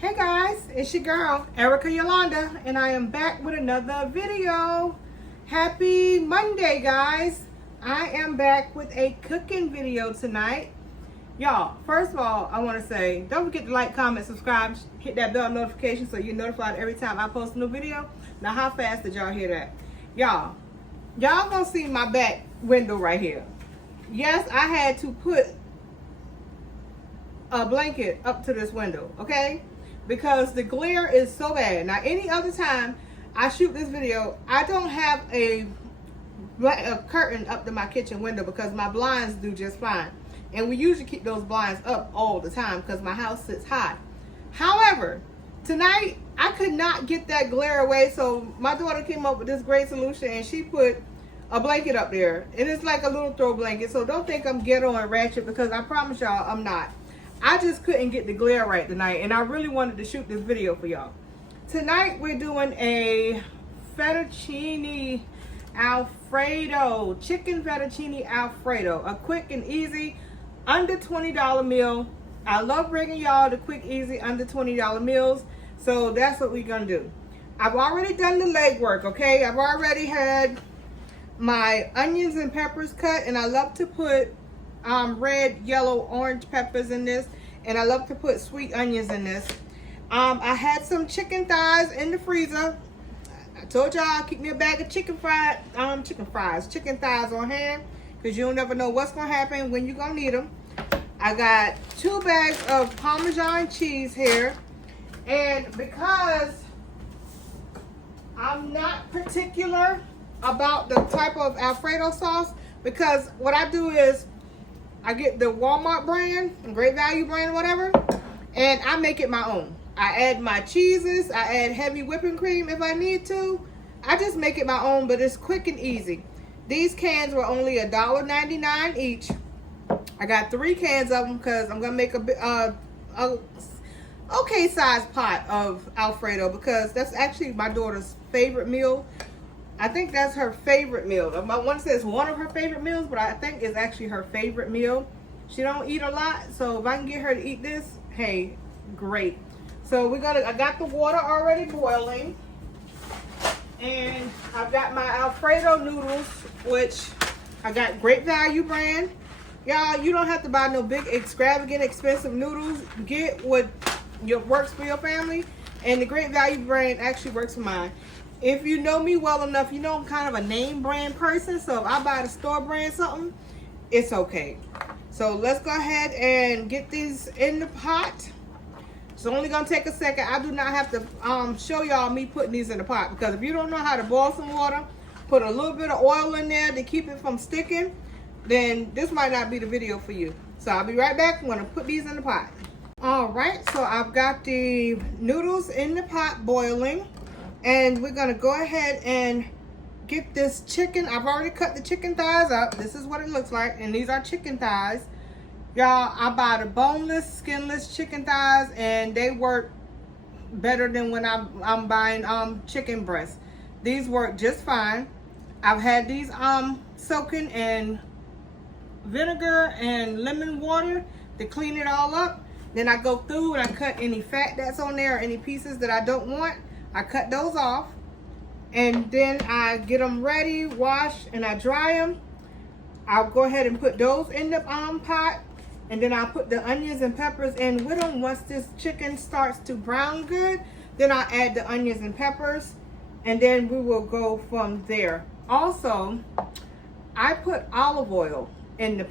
Hey guys, it's your girl Erica Yolanda, and I am back with another video. Happy Monday, guys. I am back with a cooking video tonight. Y'all, first of all, I want to say don't forget to like, comment, subscribe, hit that bell notification so you're notified every time I post a new video. Now, how fast did y'all hear that? Y'all gonna see my back window right here. Yes, I had to put a blanket up to this window, okay? Because the glare is so bad. Now, any other time I shoot this video, I don't have a curtain up to my kitchen window because my blinds do just fine. And we usually keep those blinds up all the time because my house sits high. However, tonight I could not get that glare away, so my daughter came up with this great solution and she put a blanket up there. And it's like a little throw blanket, so don't think I'm ghetto and ratchet because I promise y'all I'm not. I just couldn't get the glare right tonight, and I really wanted to shoot this video for y'all. Tonight we're doing a fettuccine Alfredo, chicken fettuccine Alfredo, a quick and easy, under $20 meal. I love bringing y'all the quick, easy, under $20 meals, so that's what we're gonna do. I've already done the legwork, okay? I've already had my onions and peppers cut, and I love to put red, yellow, orange peppers in this, and I love to put sweet onions in this. I had some chicken thighs in the freezer. I told y'all keep me a bag of chicken thighs on hand because you'll never know what's gonna happen when you're gonna need them. I got 2 bags of Parmesan cheese here, and because I'm not particular about the type of Alfredo sauce, because what I do is I get the Walmart brand, Great Value brand, whatever, and I make it my own. I add my cheeses, I add heavy whipping cream if I need to. I just make it my own, but it's quick and easy. These cans were only $1.99 each. I got 3 cans of them because I'm gonna make a okay sized pot of Alfredo because that's actually my daughter's favorite meal. I think that's her favorite meal. I want to say it's one of her favorite meals, but I think it's actually her favorite meal. She don't eat a lot, so if I can get her to eat this, hey, great. So I got the water already boiling, and I've got my Alfredo noodles, which I got Great Value brand. Y'all, you don't have to buy no big, extravagant, expensive noodles. Get what works for your family, and the Great Value brand actually works for mine. If you know me well enough, you know I'm kind of a name brand person, so if I buy the store brand something, it's okay. So let's go ahead and get these in the pot. It's only gonna take a second. I do not have to show y'all me putting these in the pot, because if you don't know how to boil some water, put a little bit of oil in there to keep it from sticking, then this might not be the video for you. So I'll be right back. I'm gonna put these in the pot. All right, so I've got the noodles in the pot boiling. And we're gonna go ahead and get this chicken. I've already cut the chicken thighs up. This is what it looks like, and these are chicken thighs. Y'all, I buy the boneless, skinless chicken thighs, and they work better than when I'm buying chicken breasts. These work just fine. I've had these soaking in vinegar and lemon water to clean it all up. Then I go through and I cut any fat that's on there or any pieces that I don't want. I cut those off, and then I get them ready, wash, and I dry them. I'll go ahead and put those in the pot, and then I'll put the onions and peppers in with them. Once this chicken starts to brown good, then I'll add the onions and peppers, and then we will go from there. Also, I put olive oil in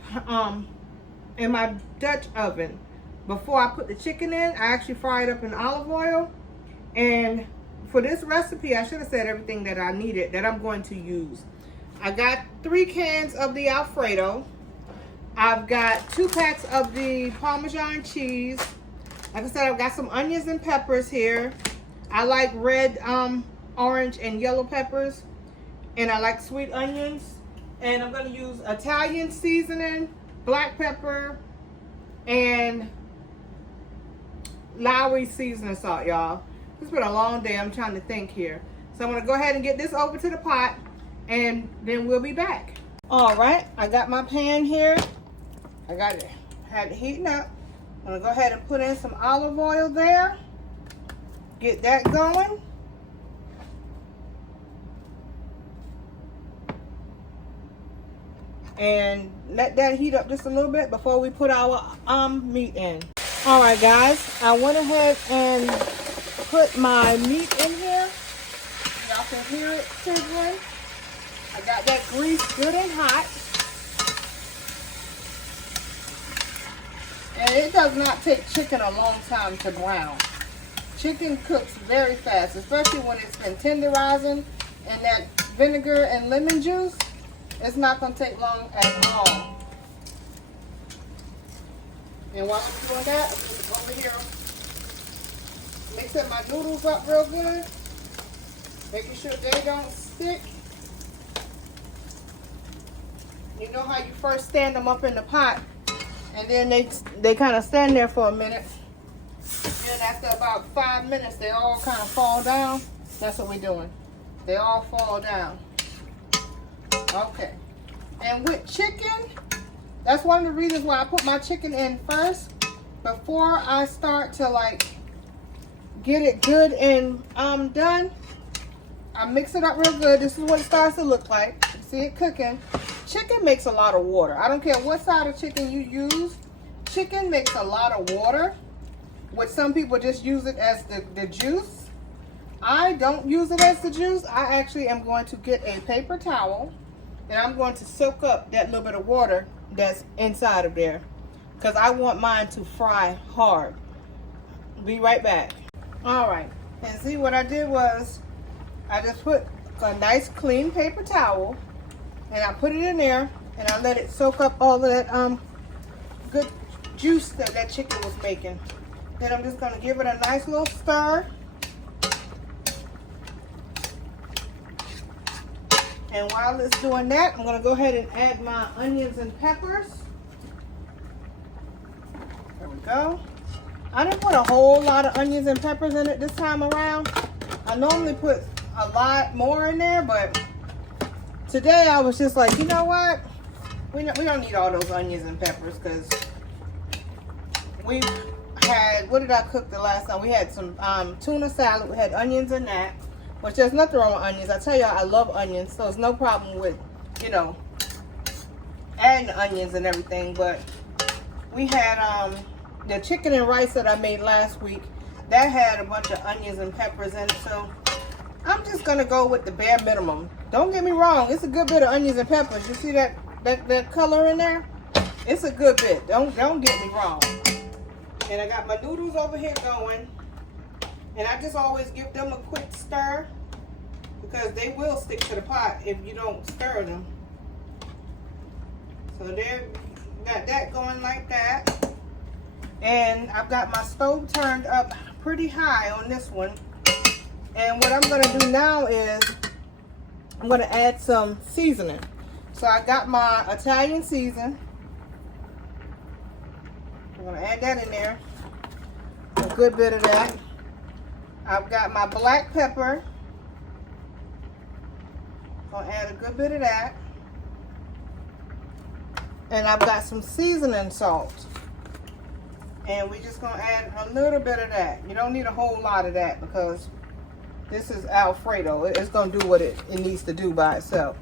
my Dutch oven. Before I put the chicken in, I actually fry it up in olive oil. And for this recipe, I should have said everything that I needed that I'm going to use. I got 3 cans of the Alfredo. I've got 2 packs of the Parmesan cheese. Like I said, I've got some onions and peppers here. I like red, orange, and yellow peppers. And I like sweet onions. And I'm going to use Italian seasoning, black pepper, and Lowry seasoning salt, y'all. It's been a long day. I'm trying to think here. So I'm going to go ahead and get this over to the pot, and then we'll be back. All right, I got my pan here. I got it, had it heating up. I'm going to go ahead and put in some olive oil there. get that going. And let that heat up just a little bit before we put our meat in. All right, guys, I went ahead and put my meat in here. Y'all can hear it sizzling. I got that grease good and hot. And it does not take chicken a long time to brown. Chicken cooks very fast, especially when it's been tenderizing and that vinegar and lemon juice. It's not going to take long at all. And while I'm doing that, I'm over here mixing my noodles up real good. Making sure they don't stick. You know how you first stand them up in the pot and then they kind of stand there for a minute. And after about 5 minutes, they all kind of fall down. That's what we're doing. They all fall down. Okay. And with chicken, that's one of the reasons why I put my chicken in first before I start to like get it good and done. I mix it up real good. This is what it starts to look like. You see it cooking. Chicken makes a lot of water. I don't care what side of chicken you use. Chicken makes a lot of water. With some people just use it as the juice. I don't use it as the juice. I actually am going to get a paper towel and I'm going to soak up that little bit of water that's inside of there because I want mine to fry hard. Be right back. All right, and see what I did was I just put a nice clean paper towel and I put it in there and I let it soak up all of that good juice that chicken was making. Then I'm just going to give it a nice little stir. And while it's doing that, I'm going to go ahead and add my onions and peppers. There we go. I didn't put a whole lot of onions and peppers in it this time around. I normally put a lot more in there, but today I was just like, you know what? We don't need all those onions and peppers because we had, what did I cook the last time? We had some tuna salad. We had onions in that. Which there's nothing wrong with onions. I tell you, I love onions, so there's no problem with, you know, adding onions and everything. But we had the chicken and rice that I made last week. That had a bunch of onions and peppers in it, so I'm just gonna go with the bare minimum. Don't get me wrong, it's a good bit of onions and peppers. You see that color in there? It's a good bit. Don't get me wrong. And I got my noodles over here going. And I just always give them a quick stir because they will stick to the pot if you don't stir them. So there, got that going like that. And I've got my stove turned up pretty high on this one. And what I'm going to do now is I'm going to add some seasoning. So I got my Italian season. I'm going to add that in there. A good bit of that. I've got my black pepper. Gonna add a good bit of that. And I've got some seasoning salt. And we're just gonna add a little bit of that. You don't need a whole lot of that because this is Alfredo. It's gonna do what it needs to do by itself.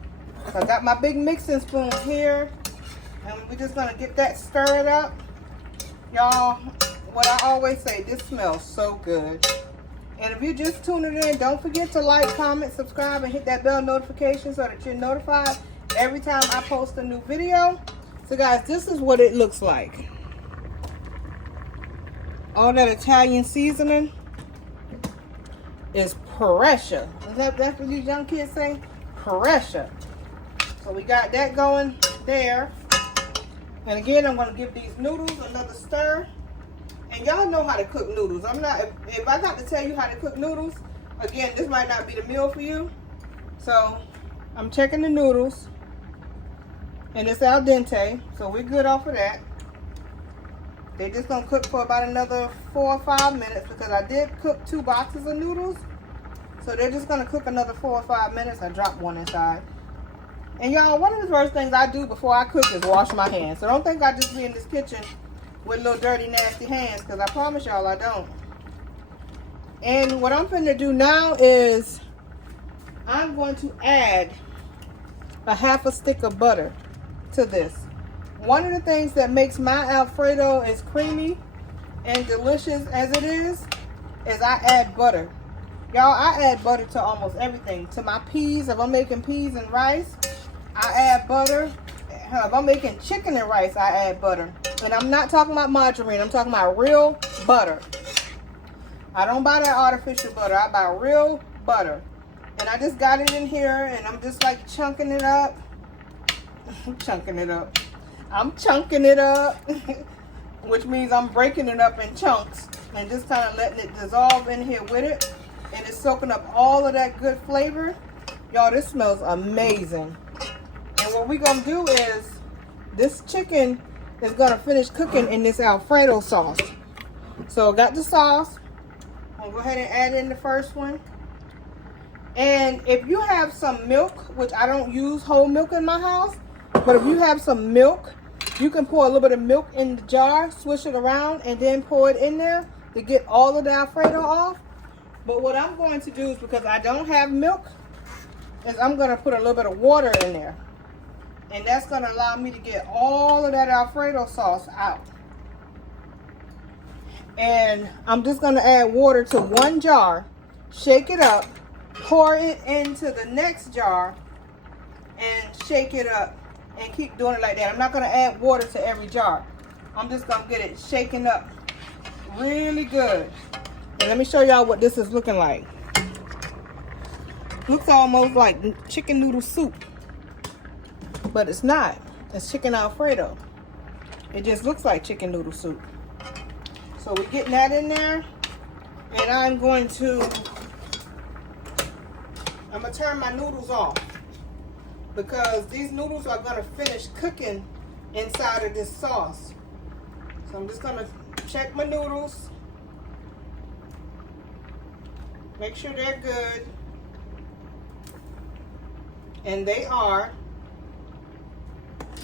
So I got my big mixing spoon here. And we're just gonna get that stirred up. Y'all, what I always say, this smells so good. And if you're just tuning in, don't forget to like, comment, subscribe, and hit that bell notification so that you're notified every time I post a new video. So guys, this is what it looks like. All that Italian seasoning is pressure. That's what these young kids say? Pressure. So we got that going there. And again, I'm going to give these noodles another stir. And y'all know how to cook noodles. If I got to tell you how to cook noodles, again, this might not be the meal for you. So I'm checking the noodles. And it's al dente. So we're good off of that. They're just going to cook for about another 4 or 5 minutes because I did cook 2 boxes of noodles. So they're just going to cook another 4 or 5 minutes. I dropped one inside. And y'all, one of the first things I do before I cook is wash my hands. So don't think I just be in this kitchen with little dirty, nasty hands, because I promise y'all I don't. And what I'm going to do now is I'm going to add a half a stick of butter to this. One of the things that makes my Alfredo as creamy and delicious as it is I add butter. Y'all, I add butter to almost everything. To my peas, if I'm making peas and rice, I add butter. If I'm making chicken and rice, I add butter. And I'm not talking about margarine, I'm talking about real butter. I don't buy that artificial butter, I buy real butter. And I just got it in here and I'm just like chunking it up. I'm chunking it up, which means I'm breaking it up in chunks and just kind of letting it dissolve in here with it. And it's soaking up all of that good flavor. Y'all, this smells amazing. And what we're going to do is, this chicken is going to finish cooking in this Alfredo sauce. So I got the sauce. I'm going to go ahead and add in the first one. And if you have some milk, which I don't use whole milk in my house, but if you have some milk, you can pour a little bit of milk in the jar, swish it around, and then pour it in there to get all of the Alfredo off. But what I'm going to do is, because I don't have milk, is I'm going to put a little bit of water in there. And that's going to allow me to get all of that Alfredo sauce out. And I'm just going to add water to one jar, shake it up, pour it into the next jar, and shake it up. And keep doing it like that. I'm not going to add water to every jar. I'm just going to get it shaken up really good. And let me show y'all what this is looking like. Looks almost like chicken noodle soup. But it's not. It's chicken Alfredo. It just looks like chicken noodle soup. So we're getting that in there. And I'm going to turn my noodles off, because these noodles are going to finish cooking inside of this sauce. So I'm just going to check my noodles. Make sure they're good. And they are.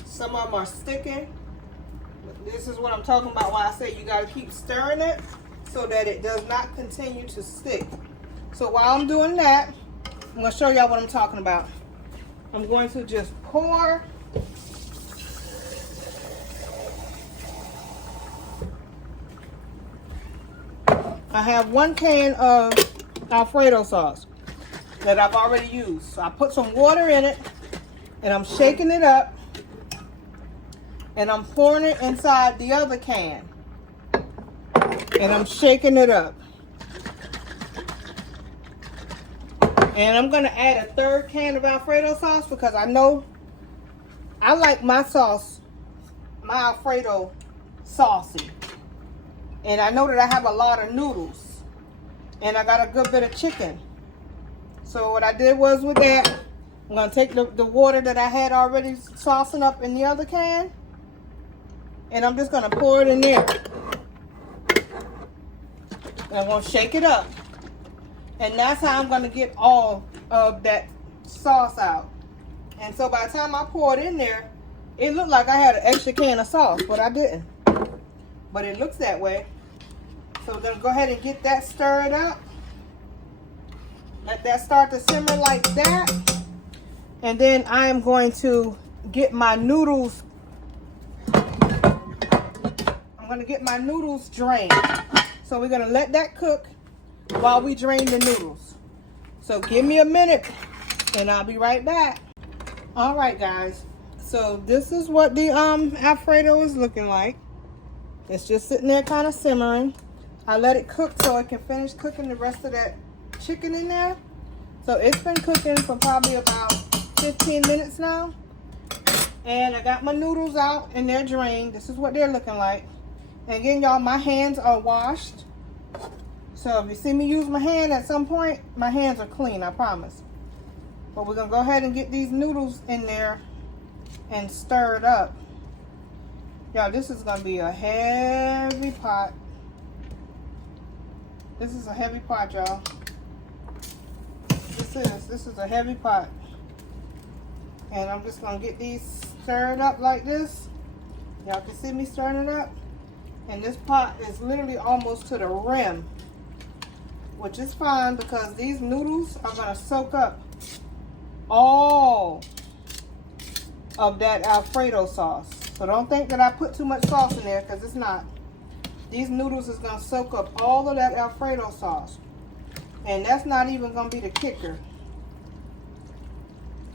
Some of them are sticking. This is what I'm talking about when I say you got to keep stirring it so that it does not continue to stick. So while I'm doing that, I'm going to show y'all what I'm talking about. I'm going to just pour I have 1 can of Alfredo sauce that I've already used. So I put some water in it and I'm shaking it up and I'm pouring it inside the other can and I'm shaking it up. And I'm going to add a 3rd can of Alfredo sauce because I know I like my sauce, my Alfredo saucy. And I know that I have a lot of noodles. And I got a good bit of chicken. So what I did was with that, I'm going to take the water that I had already saucing up in the other can. And I'm just going to pour it in there. And I'm going to shake it up. And that's how I'm going to get all of that sauce out. And so by the time I pour it in there, it looked like I had an extra can of sauce, but I didn't. But it looks that way. So we're going to go ahead and get that stirred up. Let that start to simmer like that. And then I am going to get my noodles. I'm going to get my noodles drained. So we're going to let that cook while we drain the noodles. So give me a minute and I'll be right back. All right, guys. So this is what the Alfredo is looking like. It's just sitting there kind of simmering. I let it cook so it can finish cooking the rest of that chicken in there. So it's been cooking for probably about 15 minutes now. And I got my noodles out and they're drained. This is what they're looking like. And again, y'all, my hands are washed. So if you see me use my hand at some point, my hands are clean, I promise. But we're going to go ahead and get these noodles in there and stir it up. Y'all, this is going to be a heavy pot. This is a heavy pot, y'all. This is a heavy pot. And I'm just going to get these stirred up like this. Y'all can see me stirring it up. And this pot is literally almost to the rim which is fine because these noodles are gonna soak up all of that Alfredo sauce. So don't think that I put too much sauce in there, because it's not. These noodles is gonna soak up all of that Alfredo sauce. And that's not even gonna be the kicker.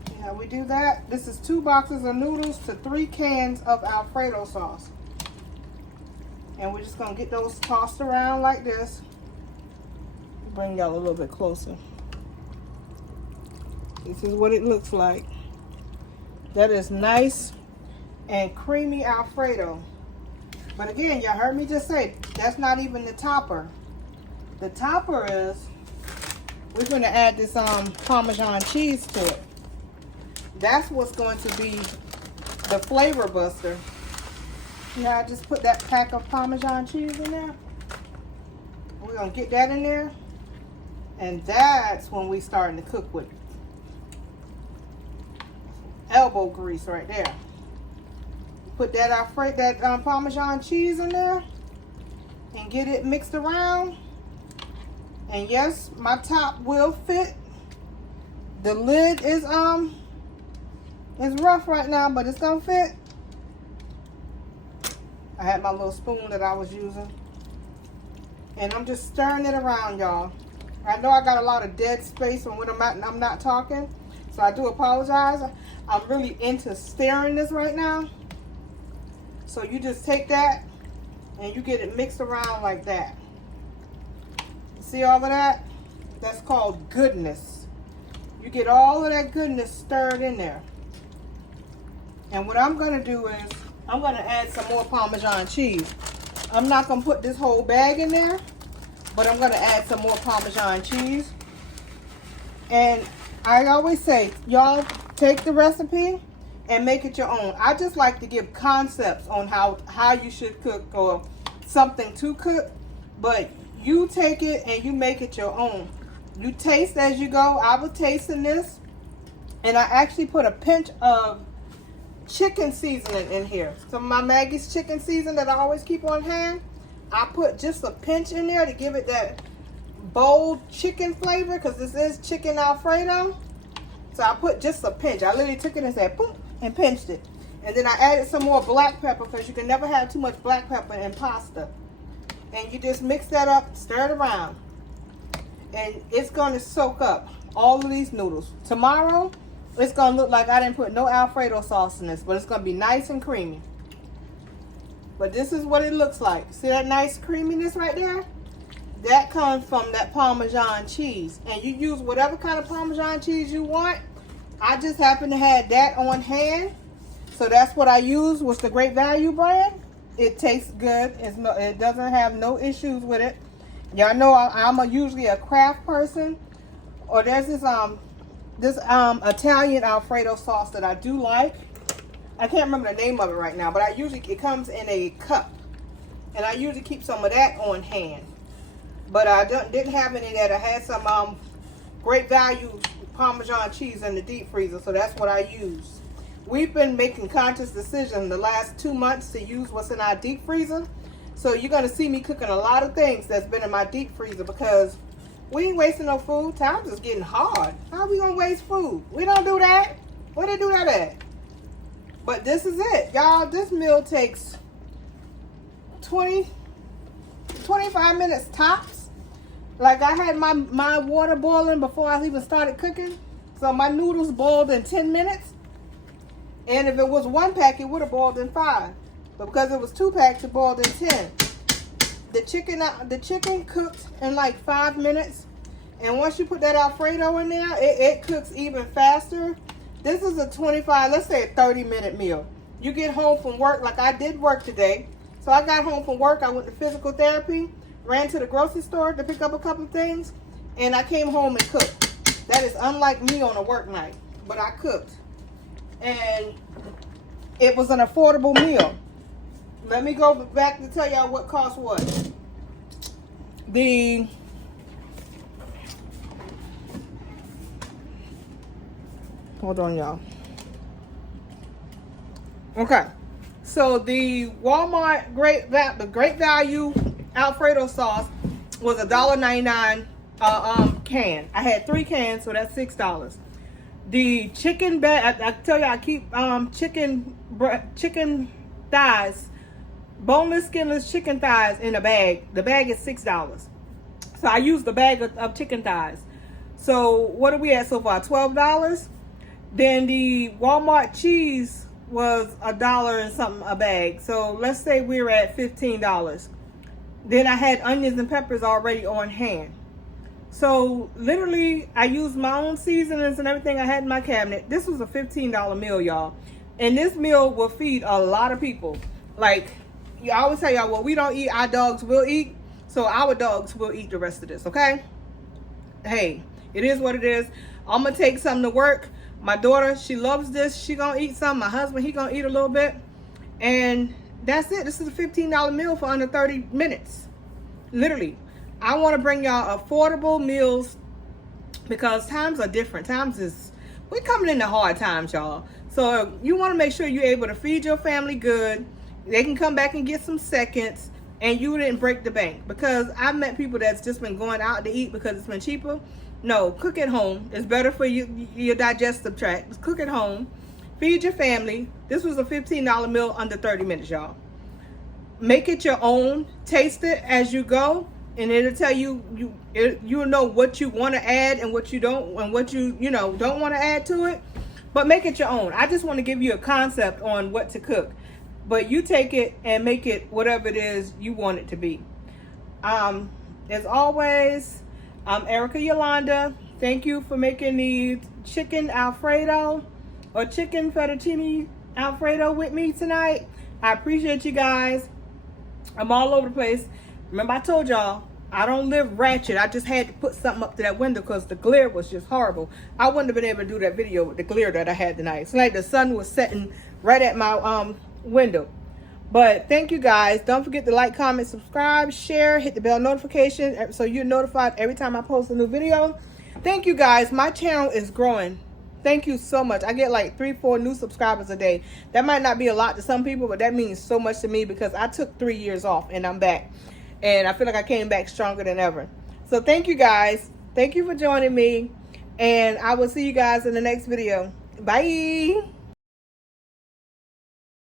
See how we do that? This is 2 boxes of noodles to 3 cans of Alfredo sauce. And we're just gonna get those tossed around like this. Bring y'all a little bit closer. This is what it looks like. That is nice and creamy Alfredo. But again, y'all heard me just say, that's not even the topper. The topper is, we're going to add this Parmesan cheese to it. That's what's going to be the flavor buster. Yeah, I just put that pack of Parmesan cheese in there. We're going to get that in there. And that's when we starting to cook with it. Elbow grease right there. Put that Parmesan cheese in there and get it mixed around. And yes, my top will fit. The lid is rough right now, but it's gonna fit. I had my little spoon that I was using, and I'm just stirring it around, y'all. I know I got a lot of dead space when I'm not talking, so I do apologize. I'm really into stirring this right now. So you just take that and you get it mixed around like that. See all of that? That's called goodness. You get all of that goodness stirred in there. And what I'm going to do is I'm going to add some more Parmesan cheese. I'm not going to put this whole bag in there, but I'm going to add some more Parmesan cheese. And I always say, y'all take the recipe and make it your own. I just like to give concepts on how you should cook or something to cook, but you take it and you make it your own. You taste as you go. I was tasting this, and I actually put a pinch of chicken seasoning in here. Some of my Maggie's chicken seasoning that I always keep on hand. I put just a pinch in there to give it that bold chicken flavor, because this is chicken Alfredo. So I put just a pinch. I literally took it and said, boom, and pinched it. And then I added some more black pepper, because you can never have too much black pepper in pasta. And you just mix that up, stir it around. And it's going to soak up all of these noodles. Tomorrow, it's going to look like I didn't put no Alfredo sauce in this, but it's going to be nice and creamy. But this is what it looks like. See that nice creaminess right there? That comes from that Parmesan cheese. And you use whatever kind of Parmesan cheese you want. I just happen to have that on hand. So that's what I use, was the Great Value brand. It tastes good. It doesn't have no issues with it. Y'all know I'm usually a craft person. Or there's this Italian Alfredo sauce that I do like. I can't remember the name of it right now, but it comes in a cup. And I usually keep some of that on hand. But I didn't have any of that. I had some Great Value Parmesan cheese in the deep freezer, so that's what I use. We've been making conscious decisions the last 2 months to use what's in our deep freezer. So you're going to see me cooking a lot of things that's been in my deep freezer, because we ain't wasting no food. Time's just getting hard. How are we going to waste food? We don't do that. Where they do that at? But this is it. Y'all, this meal takes 25 minutes tops. Like, I had my water boiling before I even started cooking. So my noodles boiled in 10 minutes. And if it was 1 pack, it would have boiled in 5. But because it was 2 packs, it boiled in 10. The chicken cooked in like 5 minutes. And once you put that Alfredo in there, it cooks even faster. This is a 25, let's say a 30-minute meal. You get home from work, like I did work today. So I got home from work, I went to physical therapy, ran to the grocery store to pick up a couple things, and I came home and cooked. That is unlike me on a work night, but I cooked. And it was an affordable meal. Let me go back to tell y'all what cost what. Hold on, y'all. Okay. So the Walmart Great Value Alfredo sauce was $1.99 can. I had 3 cans, so that's $6. The chicken bag, I tell you, I keep chicken thighs, boneless, skinless chicken thighs in a bag. The bag is $6. So I use the bag of chicken thighs. So what are we at so far? $12. Then the Walmart cheese was $1 and something a bag. So let's say we're at $15. Then I had onions and peppers already on hand. So literally, I used my own seasonings and everything I had in my cabinet. This was a $15 meal, y'all. And this meal will feed a lot of people. Like, I always tell y'all, what we don't eat, our dogs will eat. So our dogs will eat the rest of this, okay? Hey, it is what it is. I'm going to take something to work. My daughter, she loves this. She going to eat some. My husband, he going to eat a little bit. And that's it. This is a $15 meal for under 30 minutes. Literally. I want to bring y'all affordable meals because times are different. We're coming into hard times, y'all. So you want to make sure you're able to feed your family good. They can come back and get some seconds and you didn't break the bank. Because I've met people that's just been going out to eat because it's been cheaper. No, cook at home. It's better for your digestive tract. Just cook at home. Feed your family. This was a $15 meal under 30 minutes, y'all. Make it your own. Taste it as you go. And it'll tell you, you'll know what you want to add and what you don't, and what you don't want to add to it. But make it your own. I just want to give you a concept on what to cook. But you take it and make it whatever it is you want it to be. As always, I'm Erica Yolanda. Thank you for making the chicken Alfredo or chicken fettuccine Alfredo with me tonight. I appreciate you guys. I'm all over the place. Remember, I told y'all, I don't live ratchet. I just had to put something up to that window because the glare was just horrible. I wouldn't have been able to do that video with the glare that I had tonight. It's like the sun was setting right at my window. But thank you guys. Don't forget to like, comment, subscribe, share, hit the bell notification so you're notified every time I post a new video. Thank you guys. My channel is growing. Thank you so much. I get like 3-4 new subscribers a day. That might not be a lot to some people, but that means so much to me because I took 3 years off and I'm back. And I feel like I came back stronger than ever. So thank you guys. Thank you for joining me. And I will see you guys in the next video. Bye.